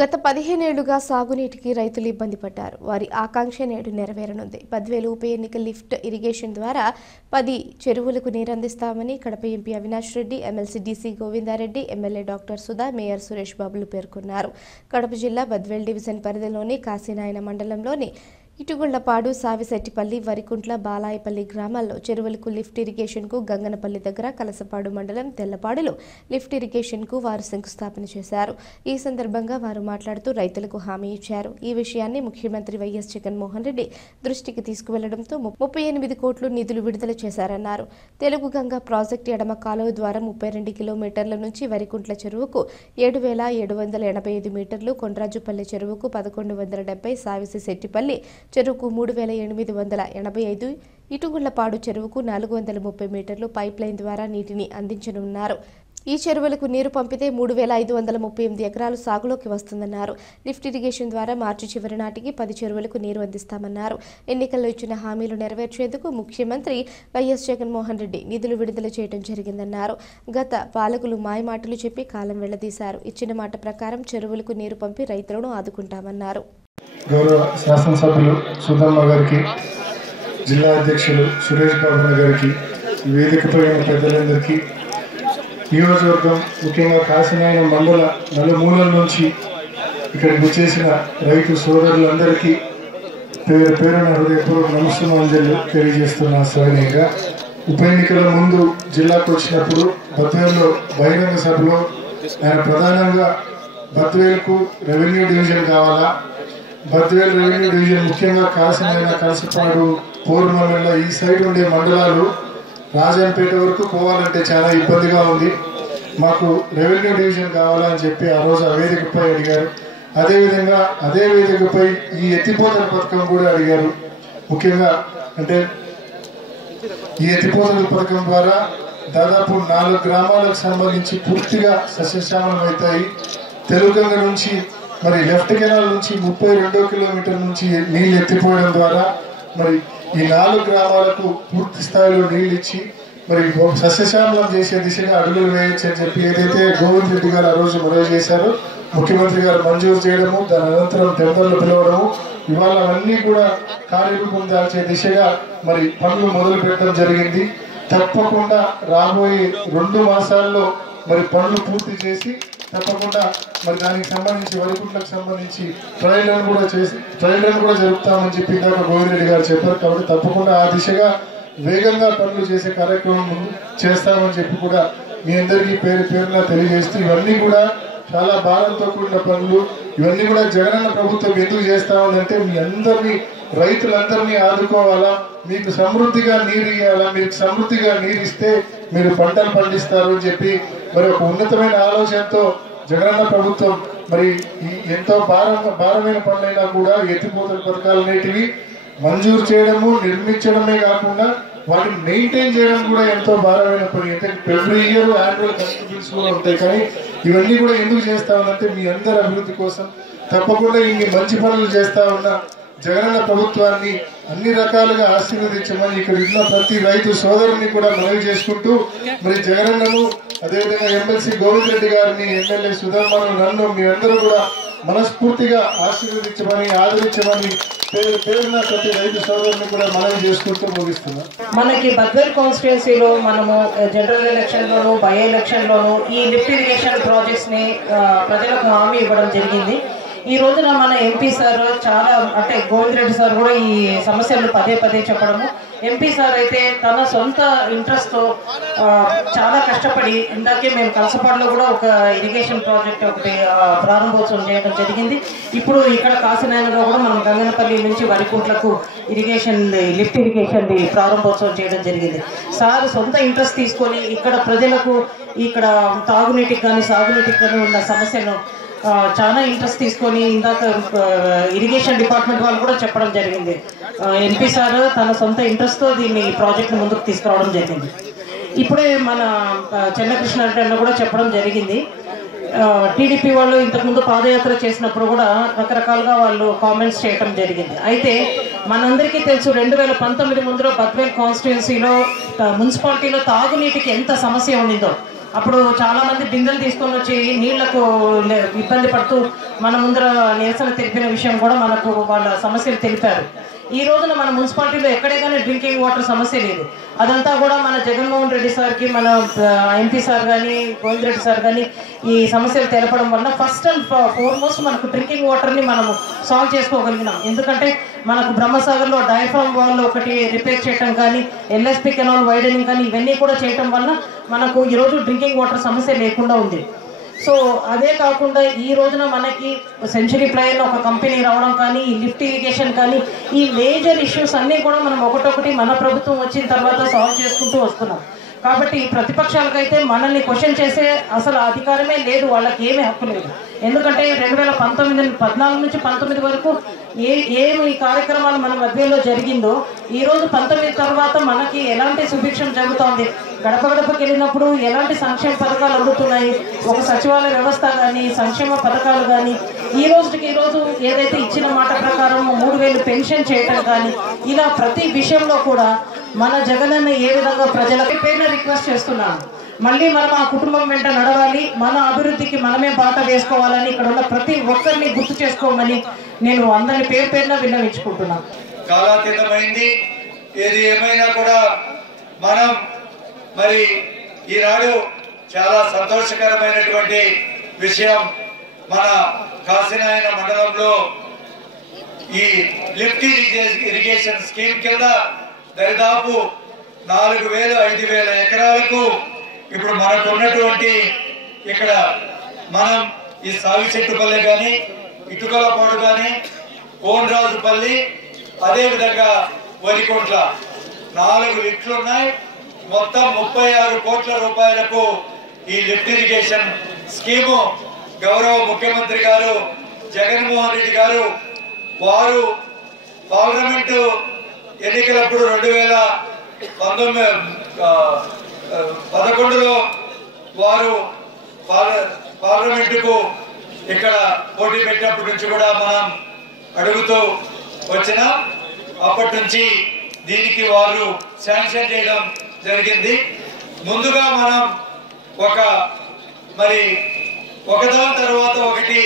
గత 15 ఏళ్లుగా సాగునీటికి రైతులు ఇబ్బంది పడ్డారు. వారి ఆకాంక్ష నేడు నెరవేరనుంది. బద్వేలు ఉప ఎన్నిక లిఫ్ట్ ఇరిగేషన్ ద్వారా 10 చెరువులకు నీరందిస్తామని Kadapa MP Avinash Reddy, MLC DC Govindareddy, MLA doctor Sudha, mayor Suresh బాబులు పేర్కొన్నారు. కడప జిల్లా బద్వేల్ డివిజన్ పరిధిలోని కాశీనాయన మండలంలోని ఇటుగుళ్లపాడు, సావిశెట్టిపల్లి, వరికుంట్ల, బాలాయపల్లి గ్రామాల్లో చెరువులకు లిఫ్ట్ ఇరిగేషన్కు గంగనపల్లి దగ్గర కలసపాడు మండలం తెల్లపాడులో లిఫ్ట్ ఇరిగేషన్కు వారు శంకుస్థాపన చేశారు. ఈ సందర్భంగా వారు మాట్లాడుతూ రైతులకు హామీ ఇచ్చారు. ఈ విషయాన్ని ముఖ్యమంత్రి వైఎస్ జగన్మోహన్ రెడ్డి దృష్టికి తీసుకువెళ్లడంతో 38 కోట్లు నిధులు విడుదల చేశారన్నారు. తెలుగు గంగ ప్రాజెక్టు ఎడమ కాలువ ద్వారా 32 కిలోమీటర్ల నుంచి వరికుంట్ల చెరువుకు 7,785 మీటర్లు, కొండ్రాజుపల్లి చెరువుకు 1170, సావిశెట్టిపల్లి చెరువుకు 3,885, ఇటుగుళ్లపాడు చెరువుకు 430 మీటర్లు పైప్ లైన్ ద్వారా నీటిని అందించనున్నారు. ఈ చెరువులకు నీరు పంపితే 3,538 ఎకరాలు సాగులోకి వస్తుందన్నారు. లిఫ్ట్ ఇరిగేషన్ ద్వారా మార్చి చివరి నాటికి 10 చెరువులకు నీరు అందిస్తామన్నారు. ఎన్నికల్లో ఇచ్చిన హామీలు నెరవేర్చేందుకు ముఖ్యమంత్రి వైఎస్ జగన్మోహన్ రెడ్డి నిధులు విడుదల చేయడం జరిగిందన్నారు. గత పాలకులు మాయమాటలు చెప్పి కాలం వెళ్లదీశారు. ఇచ్చిన మాట ప్రకారం చెరువులకు నీరు పంపి రైతులను ఆదుకుంటామన్నారు. గౌరవ శాసనసభ్యులు సుధమ్మ గారికి, జిల్లా అధ్యక్షులు సురేష్ బాబు గారికి, వేదికపై ఉన్న పెద్దలందరికీ, నియోజకవర్గం ముఖ్యంగా కాశీనాయన మండల నలుమూలల నుంచి ఇక్కడికి వచ్చేసిన రైతు సోదరులందరికీ పేరు పేరున హృదయపూర్వక నమస్కారాంజలి తెలియజేస్తున్న సవినయంగా. ఉప ఎన్నికల ముందు జిల్లాకు వచ్చినప్పుడు బద్వేల్లో బహిరంగ సభలో ఆయన ప్రధానంగా బద్వేల్కు రెవెన్యూ డివిజన్ కావాలా, బద్వేల్ రెవెన్యూ డివిజన్ ముఖ్యంగా కాశీనాయన, కలసపాడు, పోరుమల్ల ఈ సైడ్ ఉండే మండలాలు రాజంపేట వరకు పోవాలంటే చాలా ఇబ్బందిగా ఉంది, మాకు రెవెన్యూ డివిజన్ కావాలని చెప్పి ఆ రోజు ఆ వేదికపై అడిగారు. అదేవిధంగా అదే వేదికపై ఈ ఎత్తిపోతల పథకం కూడా అడిగారు. ముఖ్యంగా అంటే ఈ ఎత్తిపోతల పథకం ద్వారా దాదాపు 4 గ్రామాలకు సంబంధించి పూర్తిగా సస్యశ్యామలం అవుతాయి. తెలుగంగ నుంచి మరి లెఫ్ట్ కెనాల్ నుంచి 32 కిలోమీటర్ నుంచి నీళ్ళు ఎత్తిపోయడం ద్వారా మరి ఈ 4 గ్రామాలకు పూర్తి స్థాయిలో నీళ్ళు ఇచ్చి మరి సస్యశ్యామలం చేసే దిశగా అడుగులు వేయొచ్చు అని చెప్పి ఏదైతే గోవింద్ రెడ్డి గారు ఆ రోజు మనవి చేశారో, ముఖ్యమంత్రి గారు మంజూరు చేయడము, దాని అనంతరం టెండర్లు పిలవడము, ఇవాళ అవన్నీ కూడా కార్యరూపం దాల్చే దిశగా మరి పనులు మొదలు పెట్టడం జరిగింది. తప్పకుండా రాబోయే 2 మాసాల్లో మరి పనులు పూర్తి చేసి తప్పకుండా మరి దానికి సంబంధించి వరికుంట్లకు సంబంధించి ట్రయల్ రన్ కూడా జరుపుతామని చెప్పి ఇందాక గోవింద్ రెడ్డి గారు చెప్పారు. కాబట్టి తప్పకుండా ఆ దిశగా వేగంగా పనులు చేసే కార్యక్రమం చేస్తామని చెప్పి కూడా మీ అందరికీ పేరు పేరున తెలియజేస్తూ, ఇవన్నీ కూడా చాలా భారంతో కూడిన పనులు. ఇవన్నీ కూడా జగనన్న ప్రభుత్వం ఎందుకు చేస్తా ఉందంటే మీ అందరినీ, రైతులందరినీ ఆదుకోవాలా, మీకు సమృద్ధిగా నీరు ఇవ్వాలా, మీకు సమృద్ధిగా నీరు ఇస్తే మీరు పంటలు పండిస్తారు అని చెప్పి మరి ఒక ఉన్నతమైన ఆలోచనతో జగనన్న ప్రభుత్వం మరి ఎంతో భారమైన పనులైనా కూడా ఎత్తిపోతల పథకాలు అనేటివి మంజూరు చేయడము, నిర్మించడమే కాకుండా వాటిని మెయింటైన్ చేయడం కూడా ఎంతో భారమైన పని. అంటే ఎవ్రీ ఇయర్ యాన్యువల్ కాంట్రిబ్యూషన్స్ కూడా ఉంటాయి. కానీ ఇవన్నీ కూడా ఎందుకు చేస్తా ఉందంటే మీ అందరి అభివృద్ధి కోసం. తప్పకుండా ఇన్ని మంచి పనులు చేస్తా ఉన్న జగనన్న ప్రభుత్వాన్ని అన్ని రకాలుగా ఆశీర్వదించమని ఇక్కడ ఉన్న ప్రతి రైతు సోదరుని కూడా మనవి చేసుకుంటూ మరి జగనన్నను, అదేవిధంగా ఎమ్మెల్సీ గోవింద్ రెడ్డి గారిని, ఎమ్మెల్యే సుధమ్మను, నన్ను మీ అందరూ కూడా మనస్ఫూర్తిగా ఆశీర్వదించమని, ఆదరించమని పేరున ప్రతి రైతు సోదరుని కూడా మనవి చేసుకుంటూ ముగిస్తున్నాం. మనకి బద్వేల్ కాన్స్టిట్యున్సీలో మనము జనరల్ ఎలక్షన్లోను, బై ఎలక్షన్లోను ఈ లిఫ్ట్ ఇరిగేషన్ ప్రాజెక్ట్స్ ని ప్రజలకు హామీ ఇవ్వడం జరిగింది. ఈ రోజున మన ఎంపీ సార్ చాలా, అంటే గోవింద్ రెడ్డి సార్ కూడా ఈ సమస్యలను పదే చెప్పడము, ఎంపీ సార్ అయితే తన సొంత ఇంట్రెస్ట్తో చాలా కష్టపడి, ఇందాకే మేము కలసపాడులో కూడా ఒక ఇరిగేషన్ ప్రాజెక్ట్ ఒకటి ప్రారంభోత్సవం చేయడం జరిగింది. ఇప్పుడు ఇక్కడ కాశీనాయనలో కూడా మనం గంగనపల్లి నుంచి వరికుంట్లకు లిఫ్ట్ ఇరిగేషన్ ప్రారంభోత్సవం చేయడం జరిగింది. సార్ సొంత ఇంట్రెస్ట్ తీసుకొని ఇక్కడ ప్రజలకు, ఇక్కడ తాగునీటికి కానీ సాగునీటికి కానీ ఉన్న సమస్యను చాలా ఇంట్రెస్ట్ తీసుకొని ఇందాక ఇరిగేషన్ డిపార్ట్మెంట్ వాళ్ళు కూడా చెప్పడం జరిగింది. ఎంపీ సార్ తన సొంత ఇంట్రెస్ట్తో దీన్ని ప్రాజెక్ట్ని ముందుకు తీసుకురావడం జరిగింది. ఇప్పుడే మన చెన్నకృష్ణారెడ్డి అన్న కూడా చెప్పడం జరిగింది. టీడీపీ వాళ్ళు ఇంతకుముందు పాదయాత్ర చేసినప్పుడు కూడా రకరకాలుగా వాళ్ళు కామెంట్స్ చేయడం జరిగింది. అయితే మనందరికీ తెలుసు 2019 ముందులో బద్వేల్ కాన్స్టిట్యున్సీలో మున్సిపాలిటీలో తాగునీటికి ఎంత సమస్య ఉండిందో. అప్పుడు చాలా మంది బిందెలు తీసుకొని వచ్చి నీళ్లకు ఇబ్బంది పడుతూ మన ముందర నిరసన తెలిపిన విషయం కూడా మనకు వాళ్ళ సమస్యలు తెలిపారు. ఈ రోజున మన మున్సిపాలిటీలో ఎక్కడే కానీ డ్రింకింగ్ వాటర్ సమస్య లేదు. అదంతా కూడా మన జగన్మోహన్ రెడ్డి సార్కి, మన ఎంపీ సార్ కానీ, గోవిందరెడ్డి సార్ కానీ ఈ సమస్యలు తెలపడం వల్ల ఫస్ట్ అండ్ ఫార్మోస్ట్ మనకు డ్రింకింగ్ వాటర్ని మనము సాల్వ్ చేసుకోగలిగినాం. ఎందుకంటే మనకు బ్రహ్మసాగర్లో డయాఫ్రామ్ వాల్ ఒకటి రిపేర్ చేయడం కానీ, ఎల్ఎస్పి కెనాల్ వైడనింగ్ కానీ ఇవన్నీ కూడా చేయడం వల్ల మనకు ఈరోజు డ్రింకింగ్ వాటర్ సమస్య లేకుండా ఉంది. సో అదే కాకుండా ఈ రోజున మనకి సెంచరీ ప్లైన్ ఒక కంపెనీ రావడం కానీ, ఈ లిఫ్ట్ ఇరిగేషన్ కానీ, ఈ మేజర్ ఇష్యూస్ అన్నీ కూడా మనం ఒకటొకటి మన ప్రభుత్వం వచ్చిన తర్వాత సాల్వ్ చేసుకుంటూ వస్తున్నాం. కాబట్టి ప్రతిపక్షాలకైతే మనల్ని క్వశ్చన్ చేసే అసలు అధికారమే లేదు, వాళ్ళకి ఏమీ హక్కు లేదు. ఎందుకంటే 2014 నుంచి 19 వరకు ఏమి ఈ కార్యక్రమాలు మన మధ్యలో జరిగిందో ఈరోజు 19 తర్వాత మనకి ఎలాంటి సుభిక్షం జరుగుతోంది, గడప గడపకి వెళ్ళినప్పుడు ఎలాంటి సంక్షేమ పథకాలు అందుతున్నాయి, ఒక సచివాలయ వ్యవస్థ కానీ, సంక్షేమ పథకాలు కానీ, ఈ రోజు ఏదైతే ఇచ్చిన మాట ప్రకారం 3000 పెన్షన్ చేయటం కానీ, ఇలా ప్రతి విషయంలో కూడా మన జగనన్న ఏ విధంగా ప్రజలకి పేరున రిక్వెస్ట్ చేస్తున్నాను. మళ్ళీ మనం ఆ కుటుంబం వెంట నడవాలి, మన అభివృద్ధికి మనమే బాట వేసుకోవాలని ఇక్కడ ఉన్న ప్రతి ఒక్కరిని గుర్తు చేసుకోమని నేను అందరిని పేరున విన్నవించుకుంటున్నాను. కాలాతీతమైంది. ఏది ఏమైనా కూడా మనం మరి ఈనాడు చాలా సంతోషకరమైనటువంటి విషయం, మన కాశీనాయన మండలంలో ఈ లిఫ్ట్ ఇరిగేషన్ స్కీమ్ కింద దరిదాపు 4000-5000 ఎకరాలకు ఇప్పుడు మనకు ఉన్నటువంటి ఇక్కడ మనం ఈ సావిచెట్టుపల్లి కానీ, ఇటుకలపాడు కానీ, కోనరాజుపల్లి, అదేవిధంగా వరికోట్ల 4 లిఫ్ట్లు ఉన్నాయి. మొత్తం 36 కోట్ల రూపాయలకు ఈ లిఫ్ట్ ఇరిగేషన్ స్కీము గౌరవ ముఖ్యమంత్రి గారు జగన్మోహన్ రెడ్డి గారు వారు పార్లమెంటు ఎన్నికలప్పుడు 2011లో వారు పార్లమెంటుకు ఇక్కడ పోటీ పెట్టినప్పటి నుంచి కూడా మనం అడుగుతూ వచ్చిన అప్పటి నుంచి దీనికి వారు శాంక్షన్ చేయడం జరిగింది. ముందుగా మనం ఒకదాని తర్వాత ఒకటి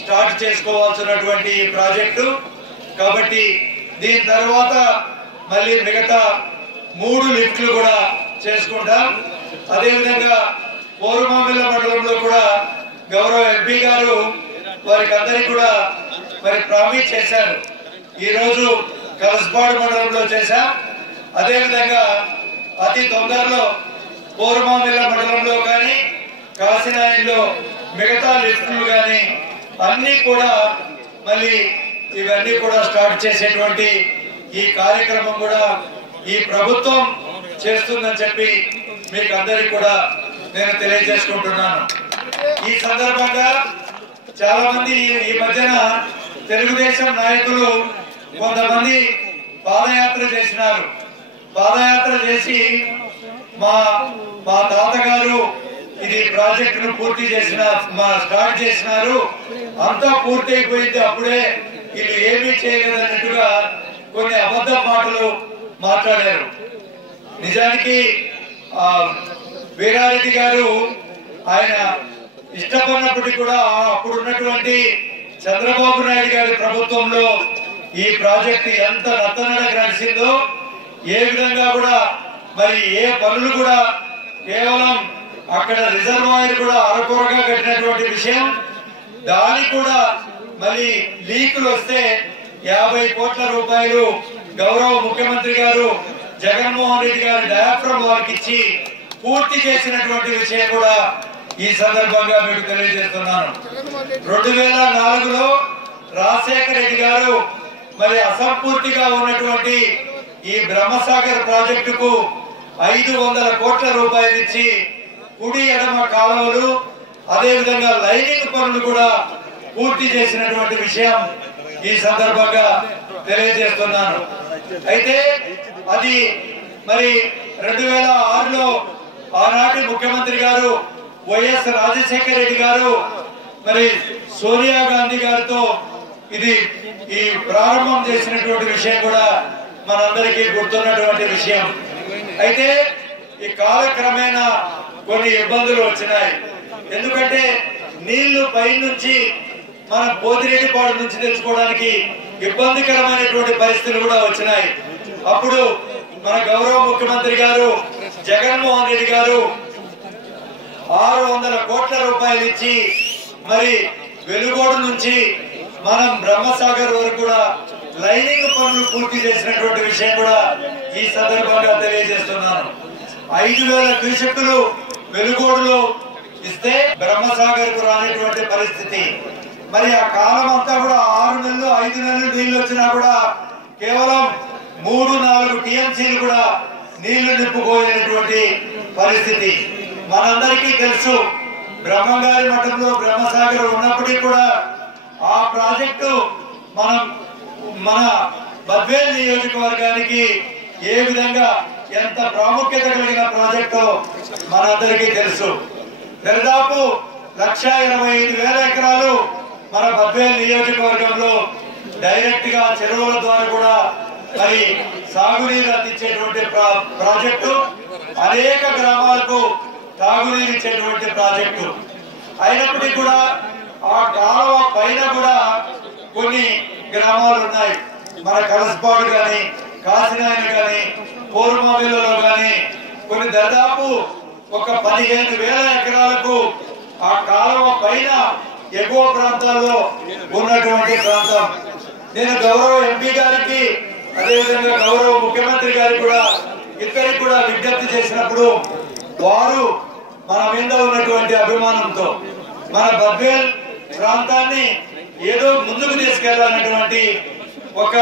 స్టార్ట్ చేసుకోవాల్సినటువంటి ప్రాజెక్టు కాబట్టి దీని తర్వాత మళ్ళీ మిగతా 3 లిఫ్ట్లు కూడా చేసుకుంటాం. అదేవిధంగా పోరుమామిళ్ళ మండలంలో కూడా గౌరవ ఎంపీ గారు వారికి అందరికీ కూడా ప్రామిస్ చేశారు. ఈరోజు కలసపాడు మండలంలో చేశాం. అదేవిధంగా అతి తొందరలో పోరుమామిళ్ళ మండలంలో కానీ, కాశీనాయన్లో మిగతా లిఫ్ట్లు కానీ అన్ని కూడా మళ్ళీ ఇవన్నీ కూడా స్టార్ట్ చేసేటువంటి ఈ కార్యక్రమం కూడా ఈ ప్రభుత్వం చేస్తుందని చెప్పి మీకు అందరికి కూడా నేను తెలియజేసుకుంటున్నాను. ఈ సందర్భంగా చాలా మంది ఈ మధ్యన తెలుగుదేశం నాయకులు కొంతమంది పాదయాత్ర చేసినారు. పాదయాత్ర చేసి మా తాతగారు ఇది ప్రాజెక్టును పూర్తి చేసిన స్టార్ట్ చేసినారు, అంతా పూర్తి అయిపోయింది, అప్పుడే వీళ్ళు ఏమీ చేయలేదన్నట్టుగా కొన్ని అబద్ధ మాటలు మాట్లాడారు. నిజానికి వీరారెడ్డి గారు ఆయన ఇష్టపడినప్పటికీ కూడా అప్పుడు ఉన్నటువంటి చంద్రబాబు నాయుడు గారి ప్రభుత్వంలో ఈ ప్రాజెక్టు ఎంత నత్తనడక నడిచిందో, ఏ విధంగా కూడా ఏ పనులు కూడా కేవలం అక్కడ రిజర్వాయర్ కూడా అరకొరగా కట్టినటువంటి విషయం, దానికి కూడా మళ్ళీ లీకులు వస్తే 50 కోట్ల రూపాయలు గౌరవ ముఖ్యమంత్రి గారు జగన్మోహన్ రెడ్డి గారి డయాఫ్రామ్ వారికి ఇచ్చి పూర్తి చేసినటువంటి విషయం కూడా ఈ సందర్భంగా మీకు తెలియజేస్తున్నాను. 2004లో రాజశేఖర రెడ్డి గారు అసంపూర్తిగా ఉన్నటువంటి ఈ బ్రహ్మసాగర్ ప్రాజెక్టుకు 500 కోట్ల రూపాయలు ఇచ్చి కుడి ఎడమ కాలువలు అదేవిధంగా లైనింగ్ పనులు కూడా పూర్తి చేసినటువంటి విషయం ఈ సందర్భంగా తెలియజేస్తున్నాను. అయితే అది 2006లో ఆనాటి ముఖ్యమంత్రి గారు వైఎస్ రాజశేఖర రెడ్డి గారు సోనియా గాంధీ గారితో ఈ ప్రారంభం చేసినటువంటి విషయం కూడా మనందరికీ గుర్తున్నటువంటి విషయం. అయితే ఈ కాలక్రమేణా కొన్ని ఇబ్బందులు వచ్చినాయి. ఎందుకంటే నీళ్లు పైనుంచి మన పోతిరెడ్డిపాడు నుంచి తెచ్చుకోవడానికి ఇబ్బందికరమైనటువంటి పరిస్థితులు కూడా వచ్చినాయి. అప్పుడు మన గౌరవ ముఖ్యమంత్రి గారు జగన్మోహన్ రెడ్డి గారు 600 కోట్ల రూపాయలు ఇచ్చి మరి వెలుగోడు నుంచి మనం బ్రహ్మసాగర్ వరకు కూడా లైనింగ్ పనులు పూర్తి చేసినటువంటి విషయం కూడా ఈ సందర్భంగా తెలియజేస్తున్నాను. 5000 క్యూసెక్కులు వెలుగోడులో ఇస్తే బ్రహ్మసాగర్ కు రానటువంటి పరిస్థితి. మరి ఆ కాలం అంతా కూడా 6 నెలలు 5 నెలలు నీళ్లు వచ్చినా కూడా కేవలం 3-4 టీఎంసీలు కూడా నీళ్లు నింపుకోలేనటువంటి పరిస్థితి. మనందరికీ తెలుసు బ్రహ్మంగారి మఠంలో బ్రహ్మసాగర్ ఉన్నప్పటికీ కూడా ఆ ప్రాజెక్టు మన బద్వేల్ నియోజకవర్గానికి ఏ విధంగా ఎంత ప్రాముఖ్యత కలిగిన ప్రాజెక్టు మనందరికీ తెలుసు. దాదాపు 1,25,000 ఎకరాలు మన బద్వేల్ నియోజకవర్గంలో డైరెక్ట్ గా చెరువుల ద్వారా కూడా మరి సాగునీరు అందించేటువంటి ప్రాజెక్టు, అనేక గ్రామాలకు తాగునీరు ఇచ్చేటువంటి ప్రాజెక్టు. అయినప్పటికీ కూడా ఆ కాలువ పైన కూడా కొన్ని గ్రామాలు ఉన్నాయి. మన కలసపాడు కానీ, కాశీనాయన కానీ, పూర్వమిల్లలో కానీ కొన్ని దాదాపు ఒక 15,000 ఎకరాలకు ఆ కాలువ పైన ఎగువ ప్రాంతాల్లో ఉన్నటువంటి ప్రాంతం. నేను గౌరవ ఎంపీ గారికి అదేవిధంగా గౌరవ ముఖ్యమంత్రి గారికి కూడా ఇద్దరికి కూడా విజ్ఞప్తి చేసినప్పుడు వారు మన మీద ఉన్నటువంటి అభిమానంతో మన బద్వేల్ ప్రాంతాన్ని ఏదో ముందుకు తీసుకెళ్లాలన్నటువంటి ఒక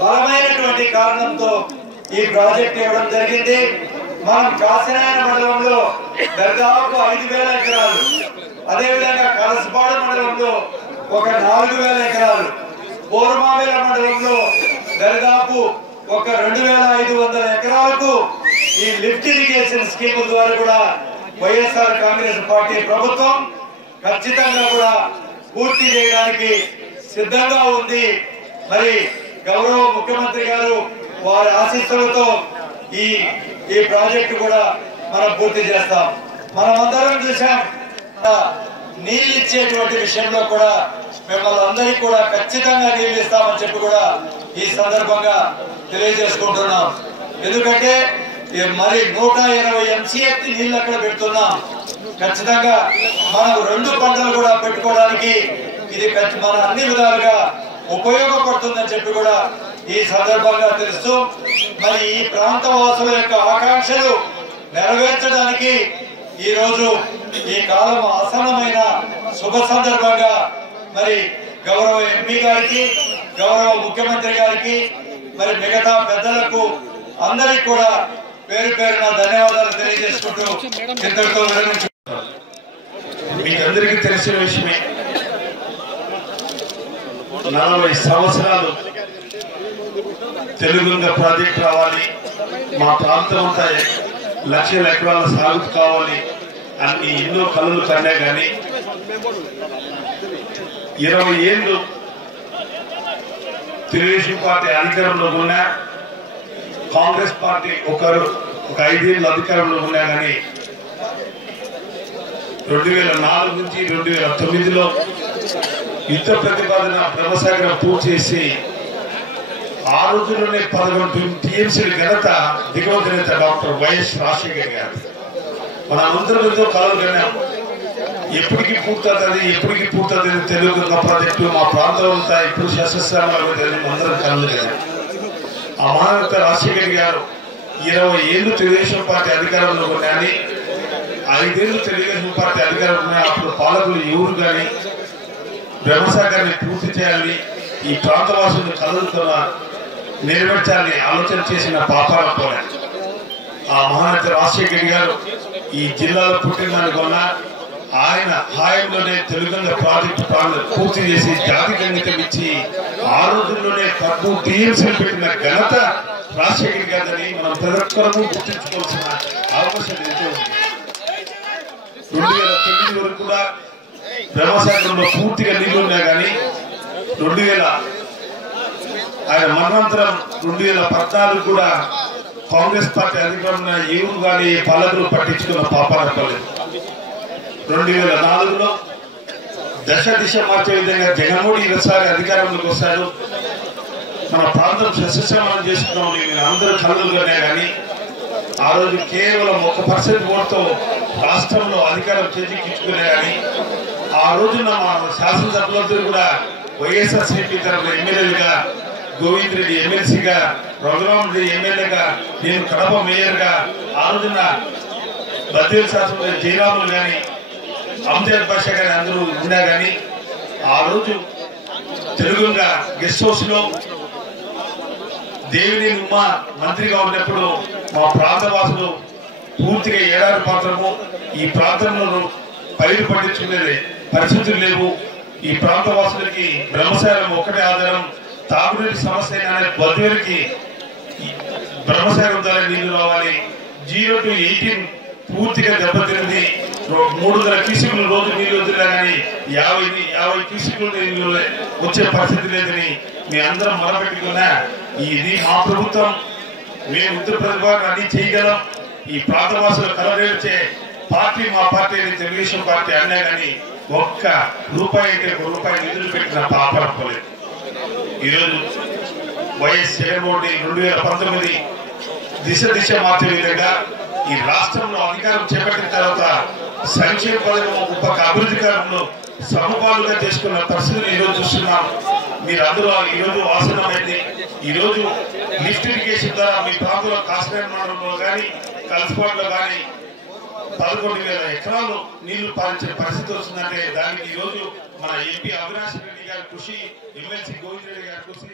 బలమైనటువంటి కారణంతో ఈ ప్రాజెక్ట్ ఇవ్వడం జరిగింది. మనం కాశీనాయన మండలంలో దాదాపు 5,000 ఎకరాలు, అదేవిధంగా కలసపాడు మండలంలో ఒక 4,000 ఎకరాలు, పూర్వమిల్ల మండలంలో దాదాపు ఒక 2,500 ఎకరాలకు ఈ లిఫ్ట్ ఇరిగేషన్ స్కీమ్ ద్వారా కూడా వైఎస్ఆర్ కాంగ్రెస్ పార్టీ ప్రభుత్వం ఖచ్చితంగా కూడా పూర్తి చేయడానికి సిద్ధంగా ఉంది. మరి గౌరవ ముఖ్యమంత్రి గారు వారి ఆశీస్సులతో ఈ ప్రాజెక్టు కూడా మనం పూర్తి చేస్తాం. మనమందరం చూసాం నీళ్ళు ఇచ్చేటువంటి విషయంలో కూడా మిమ్మల్ని అందరికీ కూడా ఖచ్చితంగా నీళ్ళు ఇస్తామని చెప్పి కూడా ఈ సందర్భంగా తెలియజేసుకుంటున్నాం. ఎందుకంటే మరి 120 MCF నీళ్ళు అక్కడ పెడుతున్నాం. ఖచ్చితంగా మనం 2 పంటలు కూడా పెట్టుకోవడానికి ఇది మన అన్ని విధాలుగా ఉపయోగపడుతుందని చెప్పి కూడా ఈ సందర్భంగా తెలుస్తూ మరి ఈ ప్రాంత వాసుల యొక్క ఆకాంక్షలు నెరవేర్చడానికి ఈ రోజు ఈ కాలం ఆసన్నమైన శుభ సందర్భంగా మరి గౌరవ ఎంపీ గారికి, గౌరవ ముఖ్యమంత్రి గారికి, మరి మిగతా పెద్దలకు అందరికి కూడా పేరు పేరున ధన్యవాదాలు తెలియజేసుకుంటూ ఇంతటితో విరమించుకుంటాం. మీకు అందరికీ తెలిసిన విషయమే, 40 సంవత్సరాలు తెలుగుగంగ ప్రాజెక్ట్ రావాలి, మా ప్రాంతం అంతా 1,00,000 ఎకరాల సాగు కావాలి అన్ని ఎన్నో కళలు కన్నా కానీ 20 ఏళ్ళు తెలుగుదేశం పార్టీ అధికారంలో ఉన్నా, కాంగ్రెస్ పార్టీ ఒక 5 ఏళ్ళు అధికారంలో ఉన్నా కానీ 2004 నుంచి 2009లో యుద్ధ ప్రతిపాదన బ్రహ్మసాగరం పూర్తి చేసి ఆ రోజుల్లోనే 11 టీఎంసీల ఘనత దిగువ ఘనత డాక్టర్ వైఎస్ రాజశేఖర్ గారు. మన అందరితో కలలు కన్నాం, ఎప్పటికీ పూర్తవుతుంది తెలుగు ప్రాజెక్టు మా ప్రాంతం అంతా ఇప్పుడు శాస్త్రస్థానంలో అందరం కలలు కన్నాం. ఆ మహానేత రాజశేఖర్ గారు 20 ఏళ్ళు తెలుగుదేశం పార్టీ అధికారంలో కానీ 5 ఏళ్ళు తెలుగుదేశం పార్టీ అధికారంలో ఉన్నాయి. అప్పుడు పాలకులు ఎవరు కానీ బ్రహ్మసాగర్ని పూర్తి చేయాలి, ఈ ప్రాంతవాసులను కలుగుతున్న నెరవేర్చాలని ఆలోచన చేసిన పాపాల పోలే. ఆ మహానేత రాజశేఖర్ గారు ఈ జిల్లాలో పుట్టినదానికి వల్ల ఆయన హాయంలోనే తెలుగంగ ప్రాజెక్టు పూర్తి చేసి జాతికి అంకితం ఇచ్చి ఆ రోజుల్లోనే 10 టీఎంసీలు పెట్టిన ఘనత రాజశేఖర్ గారిని మనం ప్రతి ఒక్కరూ గుర్తించుకోవాల్సిన అవకాశం ఎంతో ఉంది. 2009 వరకు కూడా బ్రహ్మసాగరంలో పూర్తిగా నీళ్లు ఉన్నా కానీ ఆయన మరణాంతరం 2014 కూడా కాంగ్రెస్ పార్టీ అధికారంలో ఏవురు కానీ పల్లకులు పట్టించుకున్న పాపాన పల్లె 2004లో దశ దిశ మార్చే విధంగా జగన్మోహన్ ఈసారి అధికారంలోకి వస్తాడు. మన ప్రాంతం సస్యశ్యామలం చేసుకున్నాం అందరూ కళ్ళుగానే కానీ ఆ రోజు కేవలం 1% ఓటుతో రాష్ట్రంలో అధికారం చేజిక్కించుకునే కానీ ఆ రోజున మా శాసనసభ్యులందరూ కూడా వైఎస్ఆర్సీపీ తరఫున ఎమ్మెల్యేలుగా గోవింద్ రెడ్డి ఎమ్మెల్సీగా రఘురామ్ రెడ్డి ఎమ్మెల్యేగా నేను కడప మేయర్గా ఆ రోజున బద్వేలు శాసన జయరాములు కానీ అమ్జద్ బాషా గారి అందరూ ఉన్నా కానీ ఆ రోజు తెలుగుగా గెస్ట్ హౌస్ లో దేవినేని ఉమా మంత్రిగా ఉన్నప్పుడు మా ప్రాంతవాసులు పూర్తిగా ఏడాది మాత్రము ఈ ప్రాంతంలో పైరు పండించుకునే పరిస్థితులు లేవు. ఈ ప్రాంతవాసులకి బ్రహ్మసారం ఒకటే ఆధారం. తాగునీటి సమస్య బద్వేలుకి బ్రహ్మసారం ద్వారా నీళ్లు రావాలి. 0 to 18 పూర్తిగా దెబ్బతింది. 300 క్యూసెక్లు రోజు నీళ్లు వదిలినా కానీ 50 క్యూసెక్లు నీళ్లు వచ్చే పరిస్థితి లేదని మీ అందరం మొరపెట్టుకున్నా. ఇది మా ప్రభుత్వం, మేము ఉత్తర ప్రతిభాన్ని అన్ని చేయగలం. ఈ ప్రాంతవాసులు కలరేర్చే పార్టీ మా పార్టీ తెలుగుదేశం పార్టీ అన్నా కానీ ₹1 అంటే ₹1 నిధులు పెట్టిన పాపలేదు. ఈరోజు వైఎస్ జగన్మోహన్ 2019 దిశ మార్చే విధంగా ఈ రాష్ట్రంలో అధికారం చేపట్టిన తర్వాత సంక్షేమ పథకం అభివృద్ధి కార్యంలో సమపాలుగా చేసుకున్న పరిస్థితులు ఈరోజు చూస్తున్నాం. మీరందరూ ఈరోజు ఆసనమైంది. ఈరోజు లిఫ్ట్ ఇరిగేషన్ ద్వారా మీ ప్రాంతంలో కాశ్మీర్ మండలంలో కానీ కల్స్పాట్లో కానీ 11,000 ఎకరాలు నీళ్లు పారించే పరిస్థితి వస్తుందంటే దానికి ఈరోజు మన ఎంపీ అవినాష్ రెడ్డి గారి కృషి, ఎమ్మెల్సీ గోవింద్ రెడ్డి గారి కృషి